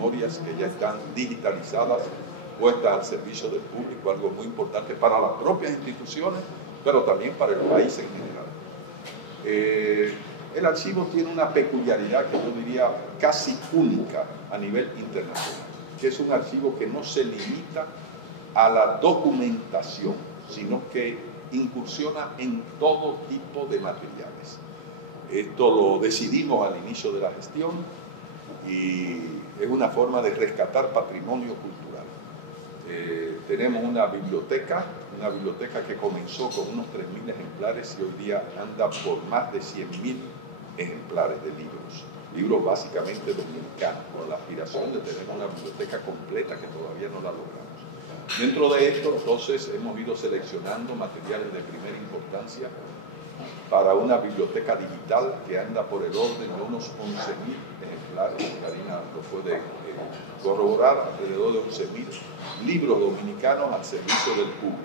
memorias que ya están digitalizadas, puestas al servicio del público, algo muy importante para las propias instituciones, pero también para el país en general. El archivo tiene una peculiaridad que yo diría casi única a nivel internacional, que es un archivo que no se limita a la documentación, sino que incursiona en todo tipo de materiales. Esto lo decidimos al inicio de la gestión y es una forma de rescatar patrimonio cultural. Tenemos una biblioteca que comenzó con unos 3.000 ejemplares y hoy día anda por más de 100.000 ejemplares de libros básicamente dominicanos, con la aspiración de tener una biblioteca completa que todavía no la logramos. Dentro de esto, entonces, hemos ido seleccionando materiales de primera importancia para una biblioteca digital que anda por el orden de unos 11.000 ejemplares. Karina lo puede corroborar, alrededor de 11.000 libros dominicanos al servicio del público.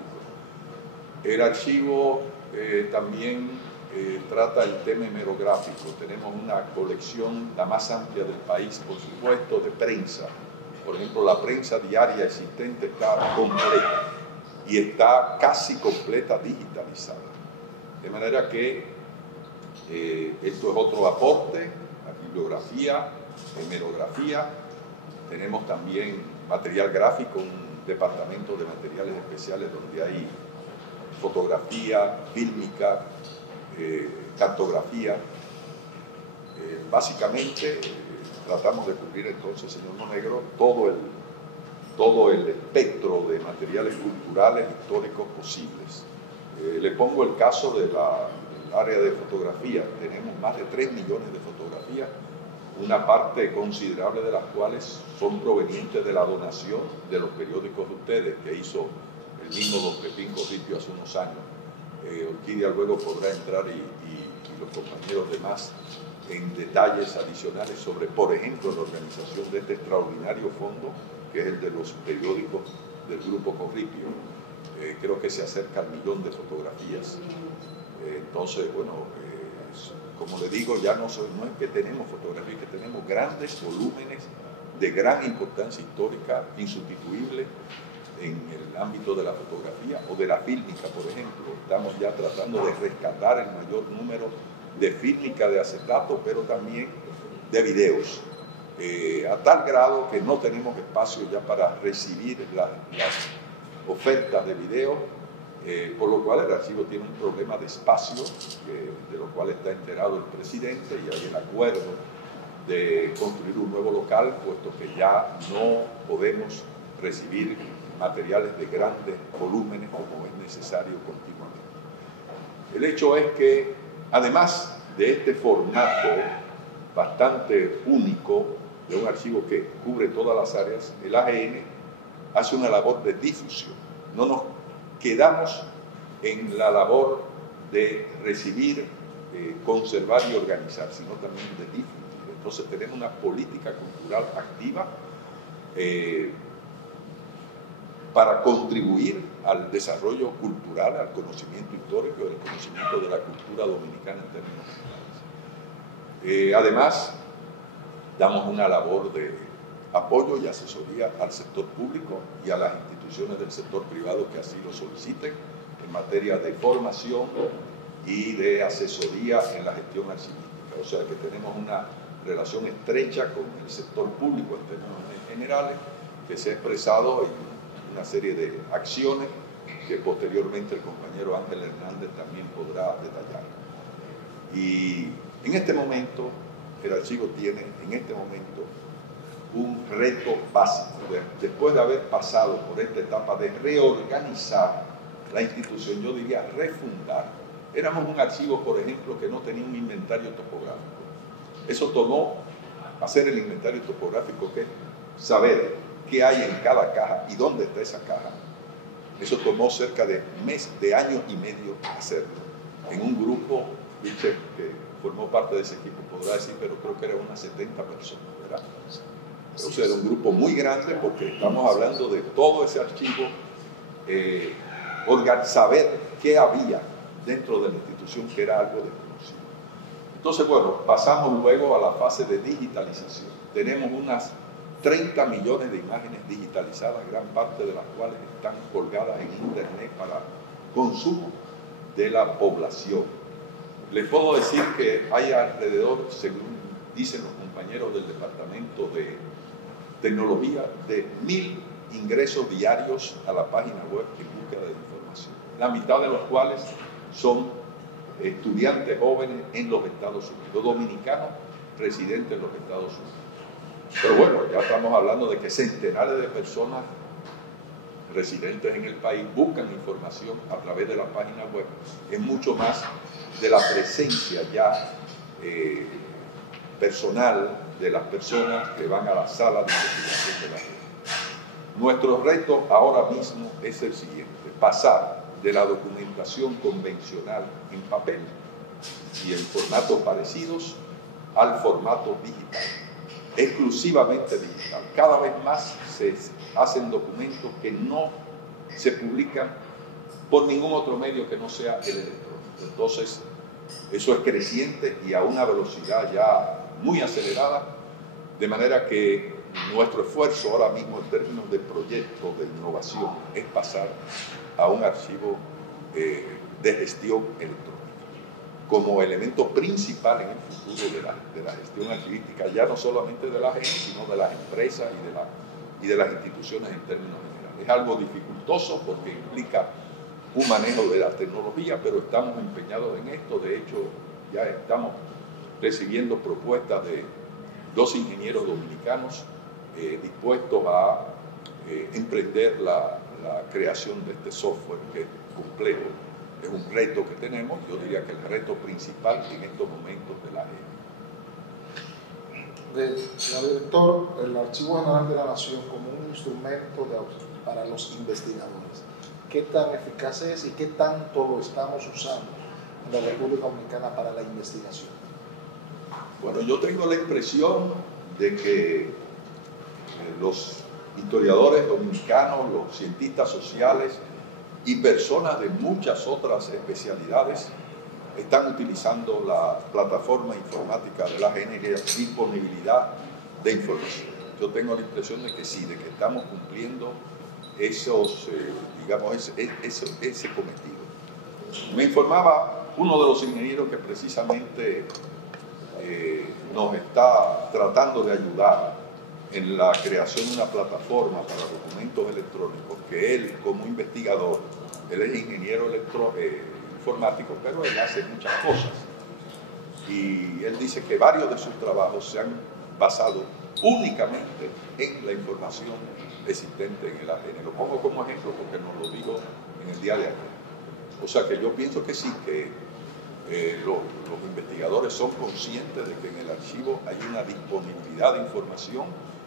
El archivo también trata el tema hemerográfico. Tenemos una colección, la más amplia del país, por supuesto, de prensa. Por ejemplo, la prensa diaria existente está completa y está casi completa digitalizada. De manera que esto es otro aporte a bibliografía, hemerografía. Tenemos también material gráfico, un departamento de materiales especiales donde hay fotografía, fílmica, cartografía. Básicamente tratamos de cubrir entonces, señor Monegro, todo el espectro de materiales culturales históricos posibles. Le pongo el caso del área de fotografía. Tenemos más de 3 millones de fotografías, una parte considerable de las cuales son provenientes de la donación de los periódicos de ustedes, que hizo el mismo don Pepín Corripio hace unos años. Orquídea luego podrá entrar y los compañeros demás en detalles adicionales sobre, por ejemplo, la organización de este extraordinario fondo, que es el de los periódicos del Grupo Corripio. Creo que se acerca al 1.000.000 de fotografías. Entonces, bueno, como le digo, ya no es que tenemos fotografías, que tenemos grandes volúmenes de gran importancia histórica, insustituible en el ámbito de la fotografía o de la fílmica, por ejemplo. Estamos ya tratando de rescatar el mayor número de fílmica de acetato, pero también de videos, a tal grado que no tenemos espacio ya para recibir las ofertas de video, por lo cual el archivo tiene un problema de espacio, de lo cual está enterado el presidente, y hay el acuerdo de construir un nuevo local, puesto que ya no podemos recibir materiales de grandes volúmenes como es necesario continuamente. El hecho es que, además de este formato bastante único de un archivo que cubre todas las áreas, el AGN hace una labor de difusión. No nos quedamos en la labor de recibir, conservar y organizar, sino también de difundir. Entonces tenemos una política cultural activa para contribuir al desarrollo cultural, al conocimiento histórico, al conocimiento de la cultura dominicana en términos generales. Además, damos una labor de apoyo y asesoría al sector público y a las instituciones del sector privado que así lo soliciten en materia de formación y de asesoría en la gestión archivística. O sea que tenemos una relación estrecha con el sector público en términos generales, que se ha expresado en una serie de acciones que posteriormente el compañero Ángel Hernández también podrá detallar. Y en este momento, el archivo tiene un reto básico. Después de haber pasado por esta etapa de reorganizar la institución, yo diría refundar. Éramos un archivo, por ejemplo, que no tenía un inventario topográfico. Eso tomó hacer el inventario topográfico, que es saber qué hay en cada caja y dónde está esa caja. Eso tomó cerca de año y medio hacerlo. En un grupo, Richard, que formó parte de ese equipo, podrá decir, pero creo que eran unas 70 personas, ¿verdad? O sea, era un grupo muy grande, porque estamos hablando de todo ese archivo, saber qué había dentro de la institución, que era algo desconocido. Entonces, bueno, pasamos luego a la fase de digitalización. Tenemos unas 30 millones de imágenes digitalizadas, gran parte de las cuales están colgadas en Internet para consumo de la población. Les puedo decir que hay alrededor, según dicen los compañeros del Departamento de Tecnología, de 1000 ingresos diarios a la página web en búsqueda de información, la mitad de los cuales son estudiantes jóvenes en los Estados Unidos, dominicanos residentes en los Estados Unidos. Pero bueno, ya estamos hablando de que centenares de personas residentes en el país buscan información a través de la página web. Es mucho más de la presencia ya personal de las personas que van a la sala de investigación de la red. Nuestro reto ahora mismo es el siguiente: pasar de la documentación convencional en papel y en formatos parecidos al formato digital, exclusivamente digital. Cada vez más se hacen documentos que no se publican por ningún otro medio que no sea el electrónico. Entonces, eso es creciente y a una velocidad ya muy acelerada, de manera que nuestro esfuerzo ahora mismo en términos de proyectos de innovación es pasar a un archivo de gestión electrónica como elemento principal en el futuro de la gestión archivística, ya no solamente de la gente, sino de las empresas y de las instituciones en términos generales. Es algo dificultoso porque implica un manejo de la tecnología, pero estamos empeñados en esto. De hecho, ya estamos recibiendo propuestas de 2 ingenieros dominicanos dispuestos a emprender la creación de este software, que es complejo, es un reto que tenemos. Yo diría que el reto principal en estos momentos de la gente. Señor director, el Archivo General de la Nación como un instrumento para los investigadores, ¿qué tan eficaz es y qué tanto lo estamos usando en la República Dominicana para la investigación? Bueno, yo tengo la impresión de que los historiadores dominicanos, los cientistas sociales y personas de muchas otras especialidades están utilizando la plataforma informática de la disponibilidad de información. Yo tengo la impresión de que sí, de que estamos cumpliendo esos, ese cometido. Me informaba uno de los ingenieros que precisamente nos está tratando de ayudar en la creación de una plataforma para documentos electrónicos, que él, como investigador, él es ingeniero informático, pero él hace muchas cosas. Y él dice que varios de sus trabajos se han basado únicamente en la información existente en el ADN. Lo pongo como ejemplo porque nos lo dijo en el día de ayer. O sea que yo pienso que sí, que los investigadores son conscientes de que en el archivo hay una disponibilidad de información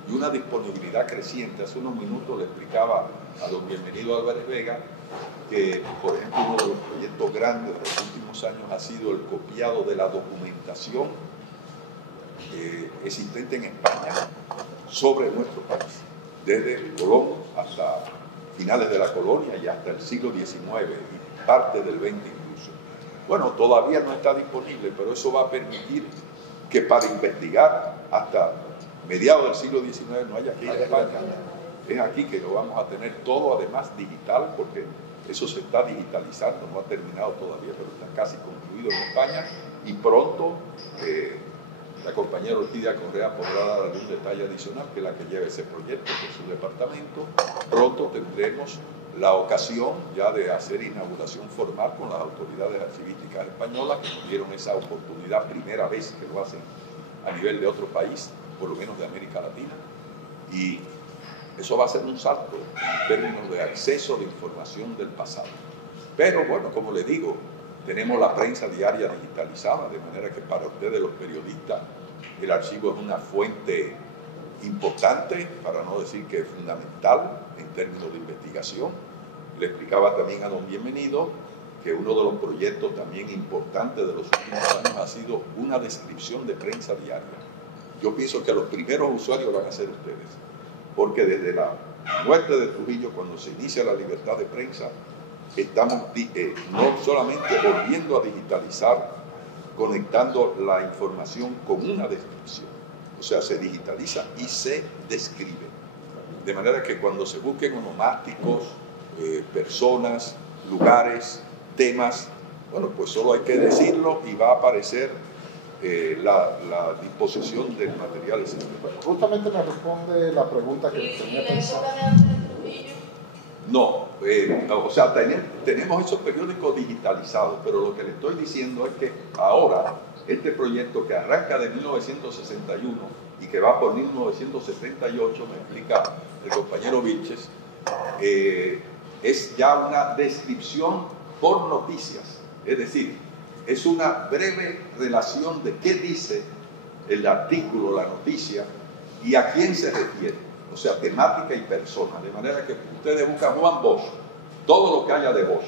y una disponibilidad creciente. Hace unos minutos le explicaba a don Bienvenido Álvarez Vega que, por ejemplo, uno de los proyectos grandes de los últimos años ha sido el copiado de la documentación existente en España sobre nuestro país, desde Colón hasta finales de la colonia y hasta el siglo XIX y parte del XX incluso. Bueno, todavía no está disponible, pero eso va a permitir que para investigar hasta mediados del siglo XIX no haya aquí en España. Es aquí que lo vamos a tener todo, además digital, porque eso se está digitalizando, no ha terminado todavía, pero está casi concluido en España, y pronto la compañera Orquídea Correa podrá dar algún detalle adicional, que es la que lleva ese proyecto por su departamento. Pronto tendremos la ocasión ya de hacer inauguración formal con las autoridades archivísticas españolas, que nos dieron esa oportunidad, primera vez que lo hacen a nivel de otro país, por lo menos de América Latina, y eso va a ser un salto en términos de acceso de información del pasado. Pero bueno, como le digo, tenemos la prensa diaria digitalizada, de manera que para ustedes los periodistas el archivo es una fuente importante, para no decir que es fundamental en términos de investigación. Le explicaba también a don Bienvenido que uno de los proyectos también importantes de los últimos años ha sido una descripción de prensa diaria. Yo pienso que los primeros usuarios van a ser ustedes, porque desde la muerte de Trujillo, cuando se inicia la libertad de prensa, estamos no solamente volviendo a digitalizar, conectando la información con una descripción, O sea, se digitaliza y se describe. De manera que cuando se busquen onomásticos, personas, lugares, temas, bueno, pues solo hay que decirlo y va a aparecer la disposición del material esencial. Justamente me responde la pregunta que tenía pensada. No, o sea, tenemos esos periódicos digitalizados, pero lo que le estoy diciendo es que ahora este proyecto que arranca de 1961 y que va por 1978, me explica el compañero Vilches, es ya una descripción por noticias, es decir, es una breve relación de qué dice el artículo, la noticia y a quién se refiere, o sea, temática y persona, de manera que ustedes buscan Juan Bosch, todo lo que haya de Bosch,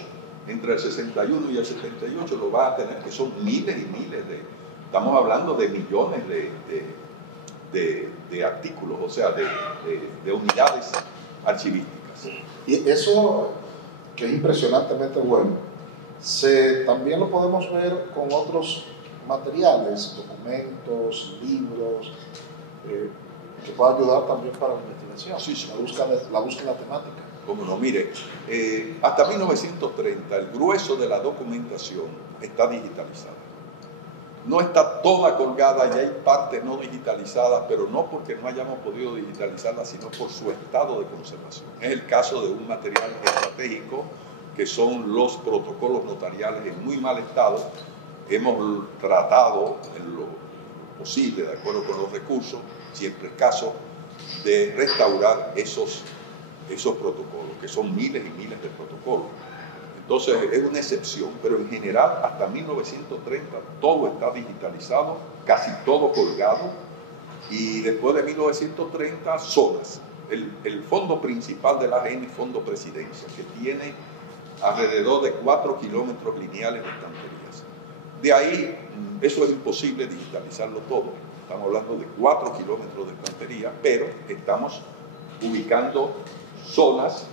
entre el 61 y el 78 lo van a tener, que son miles y miles estamos hablando de millones de artículos, o sea, de unidades archivísticas. Y eso, que es impresionantemente bueno, también lo podemos ver con otros materiales, documentos, libros, que puedan ayudar también para la investigación, sí. la búsqueda temática. Como no, mire, hasta 1930 el grueso de la documentación está digitalizada. No está toda colgada y hay partes no digitalizadas, pero no porque no hayamos podido digitalizarla, sino por su estado de conservación. Es el caso de un material estratégico, que son los protocolos notariales en muy mal estado. Hemos tratado en lo posible, de acuerdo con los recursos, siempre escasos, de restaurar esos protocolos, que son miles y miles de protocolos. Entonces es una excepción, pero en general hasta 1930 todo está digitalizado, casi todo colgado, y después de 1930 zonas. El fondo principal de la AGN es Fondo Presidencia, que tiene alrededor de 4 kilómetros lineales de estanterías. De ahí, eso es imposible digitalizarlo todo. Estamos hablando de 4 kilómetros de estantería, pero estamos ubicando zonas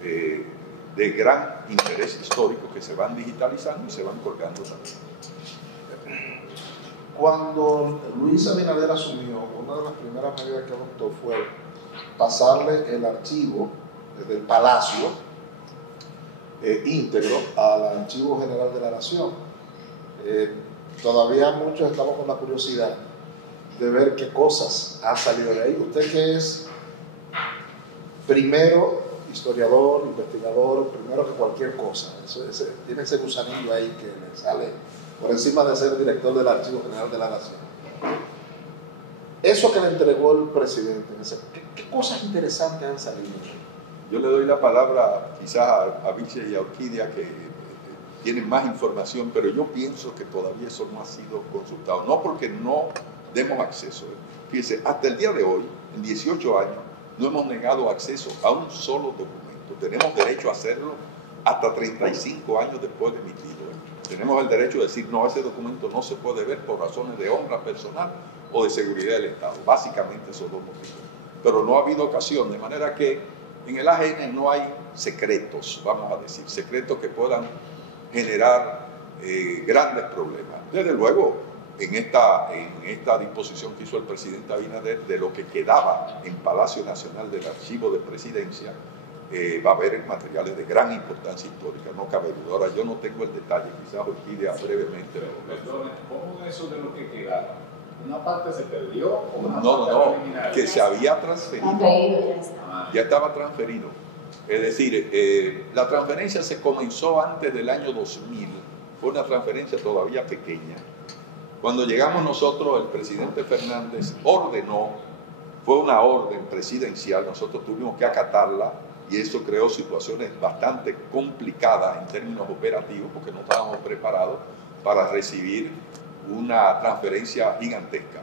de gran interés histórico que se van digitalizando y se van colgando también. Cuando Luis Abinader asumió, una de las primeras medidas que adoptó fue pasarle el archivo desde el Palacio íntegro al Archivo General de la Nación. Todavía muchos estamos con la curiosidad de ver qué cosas han salido de ahí. Usted que es primero historiador, investigador, primero que cualquier cosa, tiene ese gusanillo ahí que le sale por encima de ser director del Archivo General de la Nación. Eso que le entregó el presidente, ¿qué cosas interesantes han salido? Yo le doy la palabra quizás a Vilches y a Orquídea, que tienen más información, pero yo pienso que todavía eso no ha sido consultado, no porque no demos acceso. Fíjese, hasta el día de hoy, en 18 años, no hemos negado acceso a un solo documento. Tenemos derecho a hacerlo hasta 35 años después de emitido. Tenemos el derecho de decir, no, ese documento no se puede ver por razones de honra personal o de seguridad del Estado. Básicamente esos dos motivos. Pero no ha habido ocasión, de manera que en el AGN no hay secretos, vamos a decir, secretos que puedan generar grandes problemas. Desde luego, en esta disposición que hizo el presidente Abinader, de lo que quedaba en Palacio Nacional del Archivo de Presidencia, va a haber materiales de gran importancia histórica, no cabe duda. Ahora, yo no tengo el detalle, quizás Orquídea brevemente. Perdón, ¿cómo eso de lo que quedaba? ¿Una parte se perdió o una parte eliminada? Que se había transferido. Ya estaba transferido. Es decir, la transferencia se comenzó antes del año 2000, fue una transferencia todavía pequeña. Cuando llegamos nosotros, el presidente Fernández ordenó, fue una orden presidencial, nosotros tuvimos que acatarla y eso creó situaciones bastante complicadas en términos operativos porque no estábamos preparados para recibir una transferencia gigantesca.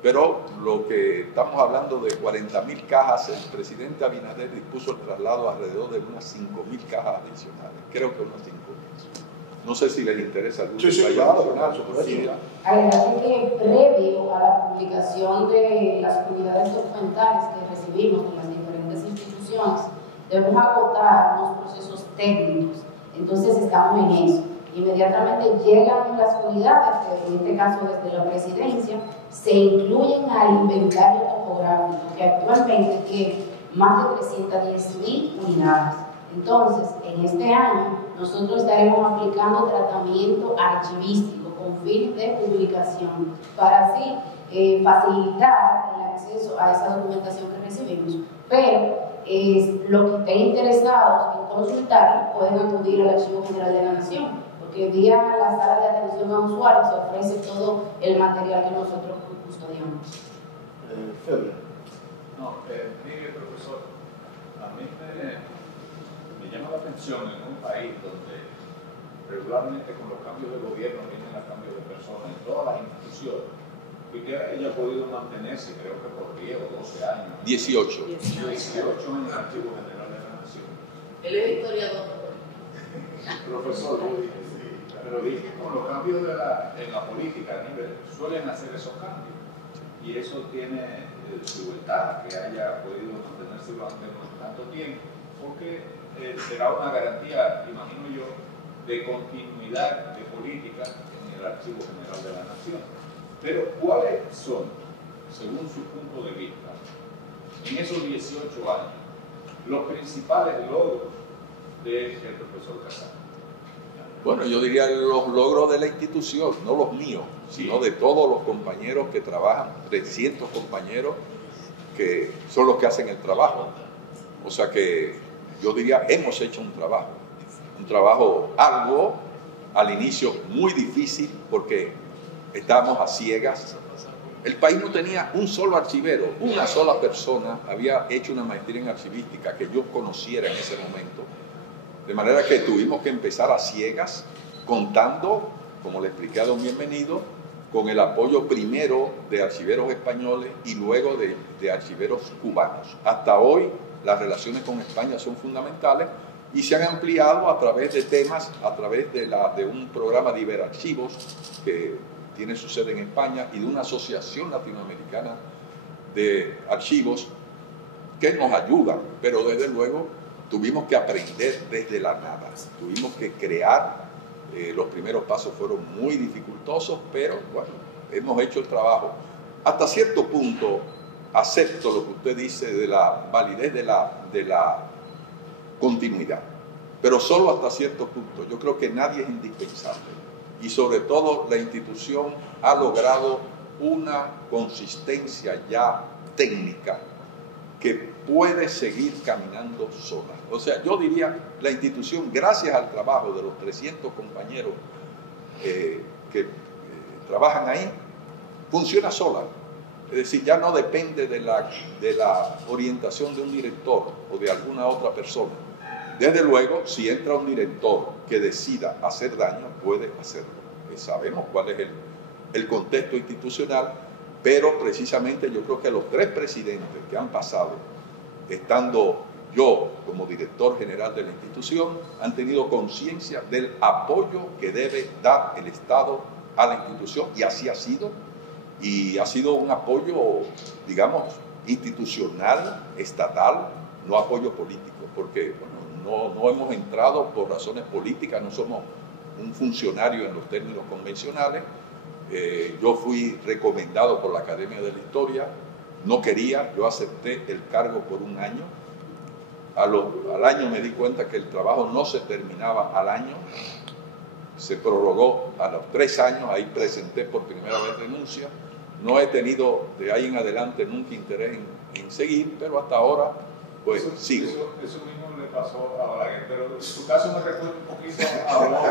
Pero lo que estamos hablando de 40.000 cajas, el presidente Abinader dispuso el traslado alrededor de unas 5.000 cajas adicionales, creo que unas 5.000. No sé si les interesa algún detalle adicional. Agregar que previo a la publicación de las unidades documentales que recibimos de las diferentes instituciones, debemos agotar unos procesos técnicos. Entonces estamos en eso. Inmediatamente llegan las unidades, en este caso desde la presidencia, se incluyen al inventario topográfico, que actualmente tiene más de 310.000 unidades. Entonces, en este año, nosotros estaremos aplicando tratamiento archivístico con fines de publicación, para así facilitar el acceso a esa documentación que recibimos. Pero los que estén interesados en consultar pueden acudir al Archivo General de la Nación, porque vía la sala de atención a usuarios se ofrece todo el material que nosotros custodiamos. Mire, profesor, a mí me llama la atención en un país donde regularmente con los cambios de gobierno vienen a cambios de personas en todas las instituciones, y que ella ha podido mantenerse, creo que por 10 o 12 años. 18. 18 en el Archivo General de la Nación. Él es historiador. Profesor, pero dije que con los cambios en la política a nivel suelen hacer esos cambios, y eso tiene su ventaja, que haya podido mantenerse durante tanto tiempo, porque será una garantía, imagino yo, de continuidad de política en el Archivo General de la Nación. Pero, ¿cuáles son, según su punto de vista, en esos 18 años, los principales logros del profesor Casado? Bueno, yo diría los logros de la institución, no los míos, sino de todos los compañeros que trabajan, 300 compañeros que son los que hacen el trabajo. O sea que yo diría, hemos hecho un trabajo arduo, al inicio muy difícil, porque estábamos a ciegas. El país no tenía un solo archivero, una sola persona había hecho una maestría en archivística que yo conociera en ese momento. De manera que tuvimos que empezar a ciegas, contando, como le expliqué a don Bienvenido, con el apoyo primero de archiveros españoles y luego de archiveros cubanos. Hasta hoy las relaciones con España son fundamentales y se han ampliado a través de temas, a través de un programa de Iberarchivos que tiene su sede en España y de una asociación latinoamericana de archivos que nos ayudan, pero desde luego tuvimos que aprender desde la nada, tuvimos que crear, los primeros pasos fueron muy dificultosos, pero bueno, hemos hecho el trabajo. Hasta cierto punto acepto lo que usted dice de la validez de la continuidad, pero solo hasta cierto punto. Yo creo que nadie es indispensable y sobre todo la institución ha logrado una consistencia ya técnica que puede seguir caminando sola. O sea, yo diría, la institución, gracias al trabajo de los 300 compañeros que trabajan ahí, funciona sola. Es decir, ya no depende de la orientación de un director o de alguna otra persona. Desde luego, si entra un director que decida hacer daño, puede hacerlo. Sabemos cuál es el contexto institucional, pero precisamente yo creo que los 3 presidentes que han pasado, estando yo como director general de la institución, han tenido conciencia del apoyo que debe dar el Estado a la institución, y así ha sido, y ha sido un apoyo, digamos, institucional, estatal, no apoyo político, porque bueno, no hemos entrado por razones políticas, no somos un funcionario en los términos convencionales. Yo fui recomendado por la Academia de la Historia, no quería, yo acepté el cargo por un año. Al año me di cuenta que el trabajo no se terminaba al año, se prorrogó a los 3 años, ahí presenté por primera vez renuncia. No he tenido de ahí en adelante nunca interés en seguir, pero hasta ahora pues sigo. Eso mismo le pasó a Balaguer, pero su caso me recuerda un poquito a vos.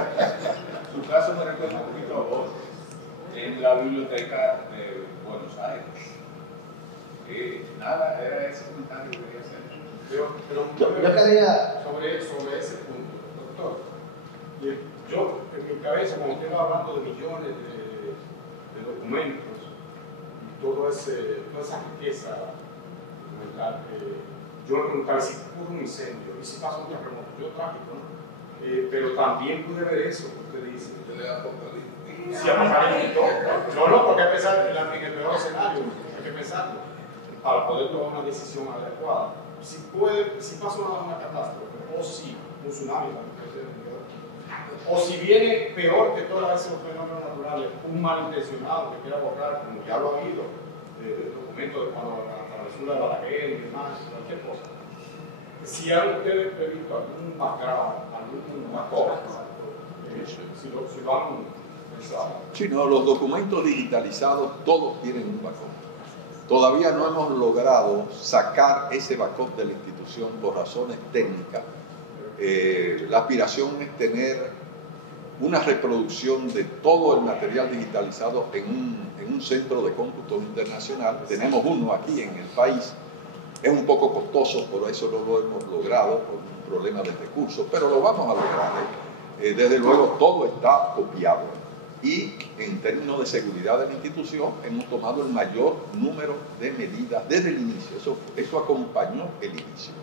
Su caso me recuerda un poquito a vos en la biblioteca de Buenos Aires. Nada, era ese comentario que quería hacer. Yo quería sobre ese punto, doctor. Yo, en mi cabeza, como usted va hablando de millones de documentos, toda esa riqueza documental, yo me preguntaba si ocurre un incendio y si pasa un terremoto, yo tráfico, ¿no? Pero también pude ver eso que usted dice. Si apocalíptico. No, porque hay que pensar en el peor escenario, hay que pensarlo para poder tomar una decisión adecuada. Si pasa una catástrofe, o si un tsunami, O si viene peor que todos esos fenómenos naturales, un malintencionado que quiera borrar, como ya lo ha habido, documentos de cuando la travesura de Balaguer y demás, cualquier cosa. Si han ustedes previsto algún background, algún backup, si lo han pensado. Sí, no, los documentos digitalizados todos tienen un backup. Todavía no hemos logrado sacar ese backup de la institución por razones técnicas. La aspiración es tener una reproducción de todo el material digitalizado en un centro de cómputo internacional. Tenemos uno aquí en el país. Es un poco costoso, por eso no lo hemos logrado, por un problema de recursos, pero lo vamos a lograr. Desde luego todo está copiado. Y en términos de seguridad de la institución hemos tomado el mayor número de medidas desde el inicio. Eso acompañó el inicio.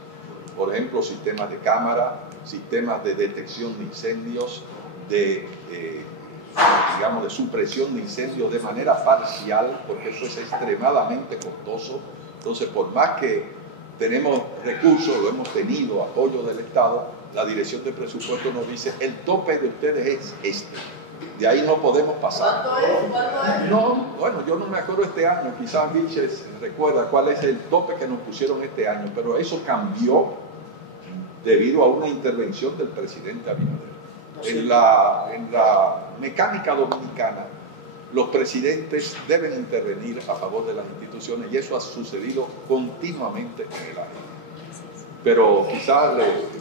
Por ejemplo, sistemas de cámara, sistemas de detección de incendios, digamos, de supresión de incendios de manera parcial, porque eso es extremadamente costoso. Entonces, por más que tenemos recursos, lo hemos tenido, apoyo del Estado, la Dirección de Presupuesto nos dice, el tope de ustedes es este. De ahí no podemos pasar. ¿Cuánto es? No, bueno, yo no me acuerdo este año, quizás Vilches recuerda cuál es el tope que nos pusieron este año, pero eso cambió debido a una intervención del presidente Abinader. En la mecánica dominicana, los presidentes deben intervenir a favor de las instituciones y eso ha sucedido continuamente en el AGN. Pero quizás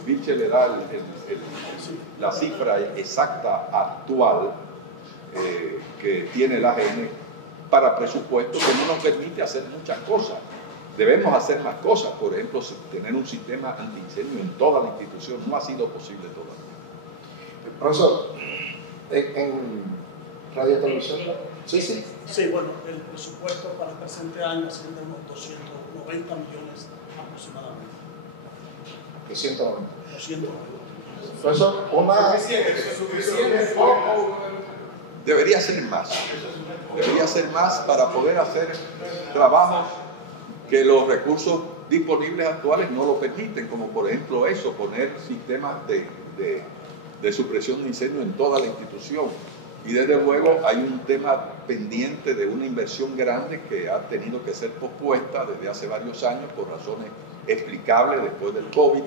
Vilches le da la cifra exacta actual que tiene el AGN para presupuesto que no nos permite hacer muchas cosas. Debemos hacer más cosas, por ejemplo, tener un sistema antiincendio en toda la institución no ha sido posible todavía. Profesor, en Radio Televisión, sí. Sí, bueno, el presupuesto para el presente año asciende a unos 290 millones aproximadamente. 290. 290. Profesor, ¿Suficiente? Debería ser más. Debería ser más para poder hacer trabajos que los recursos disponibles actuales no lo permiten, como por ejemplo eso, poner sistemas de supresión de incendios en toda la institución. Y desde luego hay un tema pendiente de una inversión grande que ha tenido que ser pospuesta desde hace varios años por razones explicables después del COVID,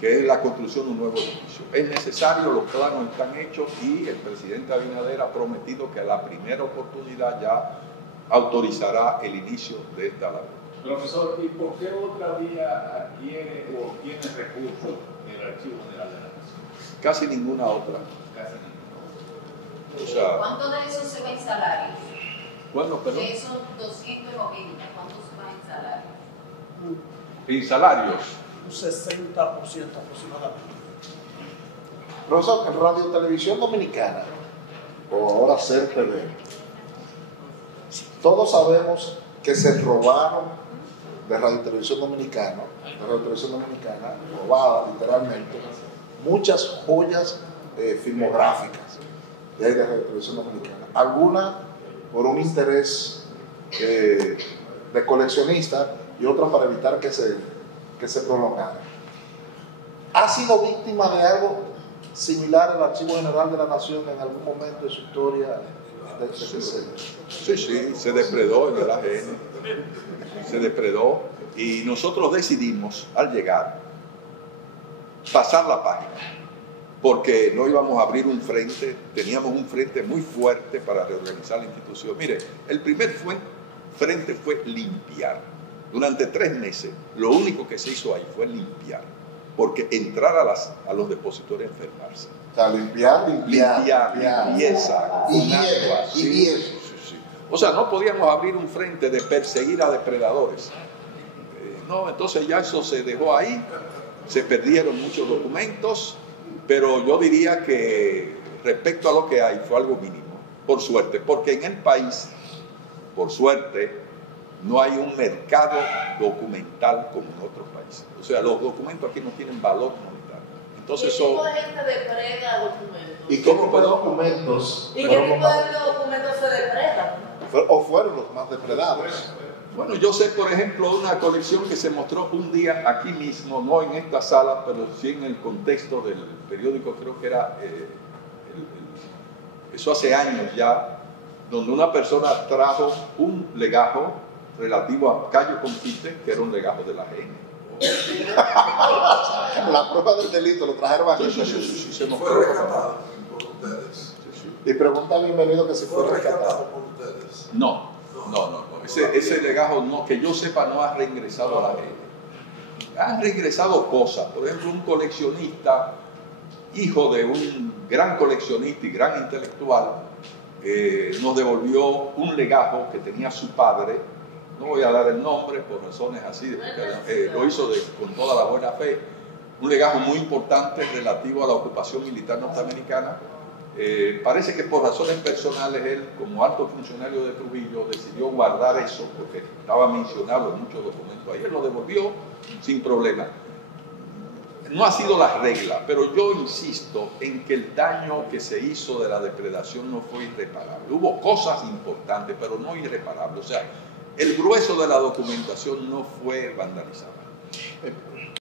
que es la construcción de un nuevo edificio. Es necesario, los planos están hechos y el presidente Abinader ha prometido que a la primera oportunidad ya autorizará el inicio de esta labor. Profesor, ¿y por qué otra vía adquiere o obtiene recursos el Archivo General de la Nación? Casi ninguna otra. Casi ninguna. O sea, ¿Cuánto de eso se va en salarios? bueno, perdón. De esos 290, ¿cuánto se va en salarios? En salarios. Un 60% aproximadamente. Profesor, en Radio Televisión Dominicana, o ahora SER TV, todos sabemos que se robaron de Radio Televisión Dominicana, robada literalmente, muchas joyas filmográficas de Radio Televisión Dominicana. Algunas por un interés de coleccionista y otras para evitar que se prolongara. ¿Ha sido víctima de algo similar al Archivo General de la Nación en algún momento de su historia? Sí, se depredó en el AGN, se depredó y nosotros decidimos al llegar pasar la página porque no íbamos a abrir un frente, teníamos un frente muy fuerte para reorganizar la institución. Mire, el primer frente fue limpiar. Durante 3 meses lo único que se hizo ahí fue limpiar, porque entrar a los depositores a enfermarse. O sea, limpieza. Sí. O sea, no podíamos abrir un frente de perseguir a depredadores. No, entonces ya eso se dejó ahí, se perdieron muchos documentos, pero yo diría que respecto a lo que hay fue algo mínimo, por suerte, porque en el país, por suerte, no hay un mercado documental como en otros países. O sea, los documentos aquí no tienen valor monetario. Entonces, ¿Qué tipo de gente depreda documentos? ¿Y qué tipo de documentos? ¿Y qué tipo de documentos se depredan? ¿O fueron los más depredados? bueno, yo sé, por ejemplo, una colección que se mostró un día aquí mismo, no en esta sala, pero sí en el contexto del periódico, creo que era eso hace años ya, donde una persona trajo un legajo relativo a Cayo Confite, que era un legajo de la AGN. La prueba del delito lo trajeron aquí. Sí, se nos Fue rescatado por ustedes. Y pregunta Bienvenido que si fue rescatado. por ustedes. No. Ese legajo, no, que yo sepa, no ha reingresado a la AGN. Han reingresado cosas. Por ejemplo, un coleccionista, hijo de un gran coleccionista y gran intelectual, nos devolvió un legajo que tenía su padre. No voy a dar el nombre por razones así, porque lo hizo con toda la buena fe. Un legajo muy importante relativo a la ocupación militar norteamericana. Parece que por razones personales él, como alto funcionario de Trujillo, decidió guardar eso, porque estaba mencionado en muchos documentos. Ayer lo devolvió sin problema. No ha sido la regla, pero yo insisto en que el daño que se hizo de la depredación no fue irreparable. Hubo cosas importantes, pero no irreparables. O sea, el grueso de la documentación no fue vandalizada.